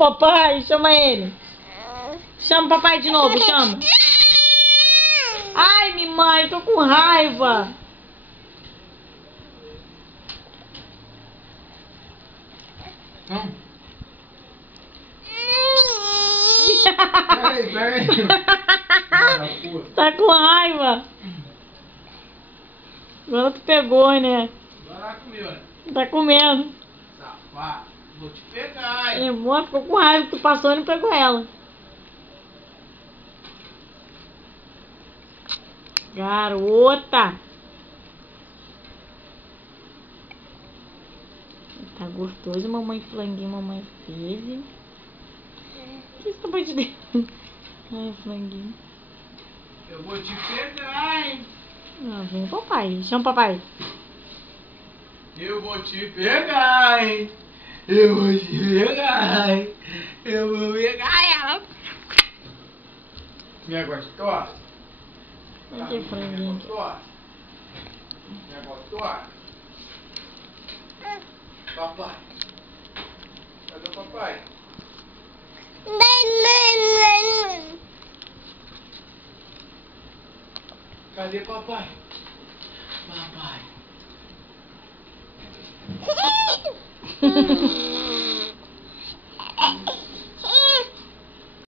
papai, chama ele. Chama o papai de novo, chama. Ai, minha mãe, tô com raiva. Não. Peraí. Tá com raiva. Agora tu pegou, né? Vai lá comigo, né? Tá comendo. Safado. Vou te pegar, hein? É bom, ficou com raiva que tu passou e não pegou ela. Garota. Tá gostoso, mamãe flanguinho, mamãe fez. O que você tá de Ai, flanguinho. Eu vou te pegar, hein? Ah, vem papai. Chama o papai. Eu vou te pegar, hein? Eu vou te pegar, hein? Eu vou pegar ela. Minha gostosa. Aqui, franguinho. Minha gostosa. Minha gostosa. Papai. Cadê o papai? Cadê papai? Papai.